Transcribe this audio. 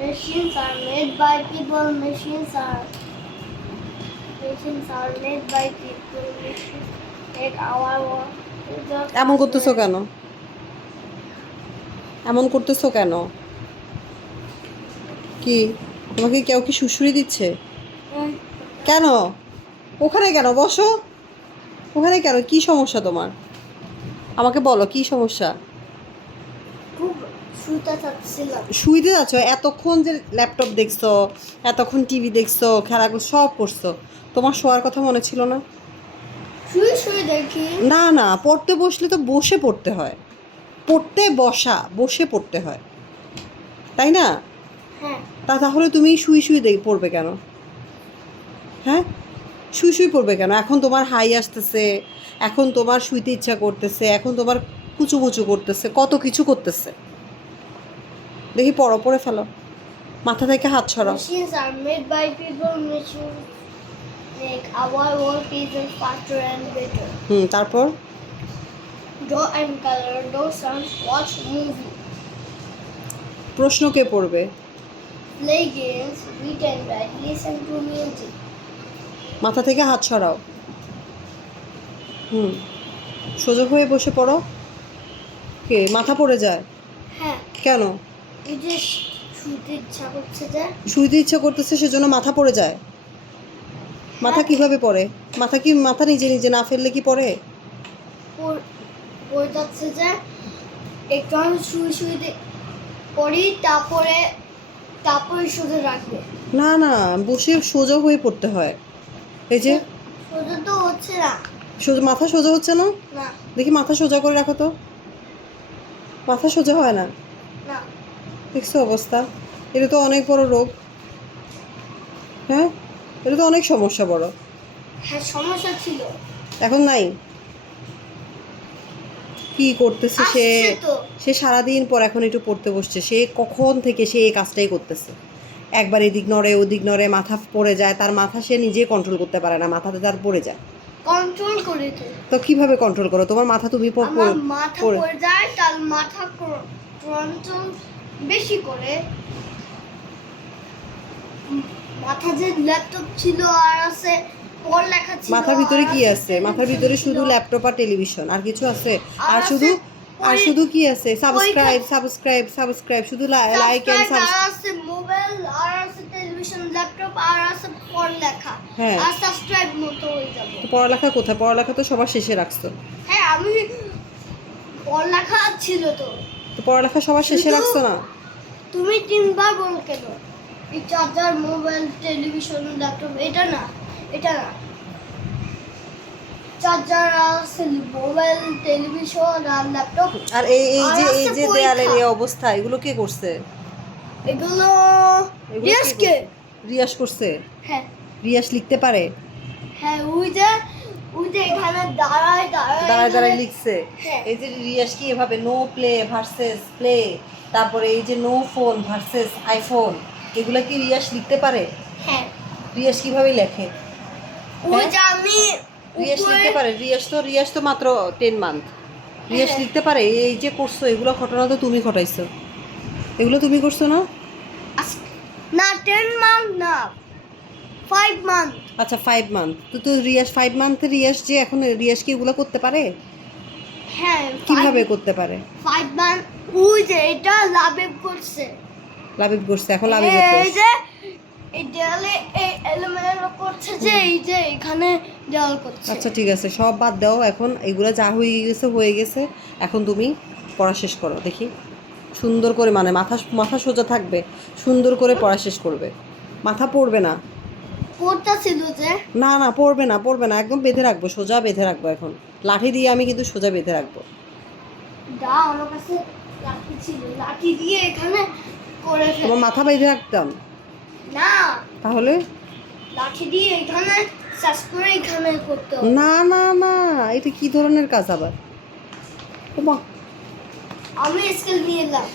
Machines are made by people. Machines are machines are made by people. Machines make our work. এমন করতেছো কেন এমন করতেছো কেন কি তোমাকে কেউ কি শুশুরি দিচ্ছে কেন ওখানে কেন বসো ওখানে কেন কি সমস্যা তোমার আমাকে বলো কি সমস্যা শুইতে যাচ্ছ? এতক্ষণ যে ল্যাপটপ দেখছ এতক্ষণ টিভি দেখছ খেলাগুলো সব করছ তোমার শোয়ার কথা মনে ছিল না? না না পড়তে বসলে তো বসে পড়তে হয়। পড়তে বসা বসে পড়তে হয়। তাই না? হ্যাঁ। তা তাহলে তুমি শুই শুই দেখ পড়বে কেন? হ্যাঁ? শুই শুই পড়বে কেন? এখন তোমার হাই আসতেছে এখন তোমার শুইতে ইচ্ছা করতেছে এখন তোমার কুচু কুচু করতেছে কত কিছু করতেছে। দেখি পড়ো পড়ে ফেলো। মাথা থেকে হাত ছড়াও হুম তারপর? প্রশ্ন কে পড়বে? মাথা থেকে হাত ছড়াও হুম সুযোগ হয়ে বসে পড়ো। কে? মাথা পড়ে যায়। হ্যাঁ। কেন? এই যে শুতে ইচ্ছা করছে যে শুইতে ইচ্ছা করতেছে সেজন্য মাথা পড়ে যায়। মাথা কীভাবে পড়ে? মাথা কি মাথা নিজে নিজে না ফেললে কি পড়ে? পড়ে যাচ্ছে যে একটু আমি শুয়ে শুয়ে পড়ি তারপরে তারপরে শুধু রাখবে। না না বসে সোজা হয়ে পড়তে হয়। এই যে শুধু তো হচ্ছে না। সোজা মাথা সোজা হচ্ছে না? না। দেখি মাথা সোজা করে রাখো তো। মাথা সোজা হয় না? না। দেখছ অবস্থা? এটা তো অনেক বড় রোগ। হ্যাঁ? এটা তো অনেক সমস্যা বড়। হ্যাঁ সমস্যা ছিল। এখন নাই? কি করতেছে সে? সে সারাদিন পর এখন একটু পড়তে বসছে। সে কখন থেকে সে এই কাজটাই করতেছে? একবার এদিক নড়ে ওদিক নড়ে মাথা পড়ে যায়। তার মাথা সে নিজে কন্ট্রোল করতে পারে না। মাথাতে তার পড়ে যায়। কন্ট্রোল করে তো। কীভাবে কন্ট্রোল করো? তোমার মাথা তুমি পড়ে যায় তার মাথা কন্ট্রোল বেশি করে। মাথা যে ল্যাপটপ ছিল আর আছে পড়ালেখা ছিল মাথার ভিতরে কি আছে মাথার ভিতরে শুধু ল্যাপটপ আর টেলিভিশন আর কিছু আছে? আর শুধু আর শুধু কি আছে? সাবস্ক্রাইব সাবস্ক্রাইব সাবস্ক্রাইব শুধু লাইক এন্ড আর আছে মোবাইল আর আছে টেলিভিশন ল্যাপটপ আর আছে পড়ালেখা। হ্যাঁ। আর সাবস্ক্রাইব মতো হয়ে যাবে। তো পড়ালেখা কোথায়? পড়ালেখা তো সবার শেষে রাখছো। হ্যাঁ আমি পড়ালেখা ছিল তো। পড়ালেখা সবার শেষে রাখছো না? তুমি তিনবার বল কেন? এই চার্জার মোবাইল টেলিভিশন ল্যাপটপ এটা না এটা না। চার্জার মোবাইল টেলিভিশন আর ল্যাপটপ। আর এই এই যে এই যে। দেয়ালের এই অবস্থা এগুলো কে করছে? এগুলো এগুলো কে? রিয়াস করছে? হ্যাঁ। রিয়াস লিখতে পারে? হ্যাঁ ওই যে দাঁড়ায় দাঁড়ায় লিখছে। হ্যাঁ। এই যে রিয়াস কি এভাবে? নো প্লে ভার্সেস প্লে তারপরে এই যে নো ফোন ভার্সেস আইফোন এগুলো কি রিয়াস লিখতে পারে? হ্যাঁ। রিয়াস কীভাবে লেখে? হ্যাঁ? আমি রিয়াস লিখতে পারে। রিয়াস তো রিয়াস তো মাত্র টেন মান্থ রিয়াস। লিখতে পারে। এই যে করছ এগুলো ঘটনা তো তুমি ঘটাইছো। এগুলো তুমি করছ না? না টেন মান্থ না। ফাইভ মান্থ আচ্ছা ফাইভ মান্থ তো তো রিয়াস ফাইভ মান্থে রিয়াস যে এখন রিয়াস কি এগুলো করতে পারে? হ্যাঁ কীভাবে করতে পারে? ফাইভ মান্থ ওই যে এটা লাভেব করছে। লাভিব করছে এখন লাভিবের এই যে এই দেয়ালে এই এলোমেলো করছে যে এই যে এখানে দেওয়াল করছে। আচ্ছা ঠিক আছে সব বাদ দাও এখন এগুলো যা হয়ে গেছে হয়ে গেছে। এখন তুমি পড়া শেষ করো দেখি। সুন্দর করে মানে মাথা মাথা সোজা থাকবে সুন্দর করে পড়া শেষ করবে। মাথা পড়বে না। যে? না না পড়বে না পড়বে না একদম বেঁধে রাখব সোজা বেঁধে রাখব এখন। লাঠি দিয়ে আমি কিন্তু সোজা বেঁধে রাখব। দা আমার কাছে লাঠি ছিল লাঠি দিয়ে এখানে করে তোমার মাথা বেঁধে রাখতাম? না। তাহলে? লাঠি দিয়ে এখানে শ্বাস করে এখানে করতে না না না এটা কি ধরনের কাজ আবার? ওমা। আমি স্কেল নিয়ে এলাম।